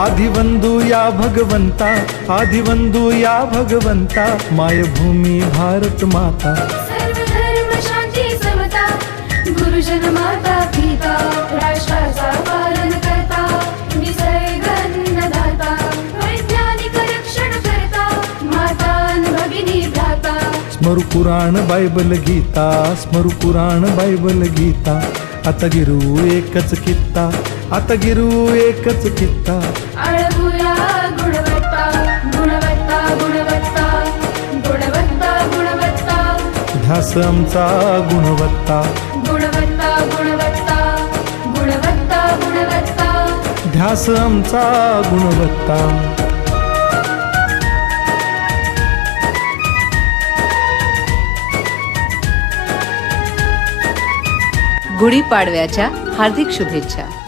आदिवंदू या भगवंता, आदिवंदू या भगवंता, मायभूमी भारत माता. सर्वधर्म शांती समता, गुरुजन माता पिता, राष्ट्राचा पालन करता, निसर्ग अन्नदाता, वैज्ञानिक रक्षण करता, माता अन भगिनी भ्राता. स्मरू पुराण बायबल गीता, स्मरू पुराण बायबल गीता. आता गिरू एकच कित्ता, आता गिरू एकच कित्ता. आळवूया गुणवत्ता, गुणवत्ता, गुणवत्ता, गुणवत्ता, गुणवत्ता. ध्यास आमचा गुणवत्ता, गुणवत्ता, गुणवत्ता, गुणवत्ता, गुणवत्ता. ध्यास आमचा गुणवत्ता. गुढीपाडव्याच्या हार्दिक शुभेच्छा.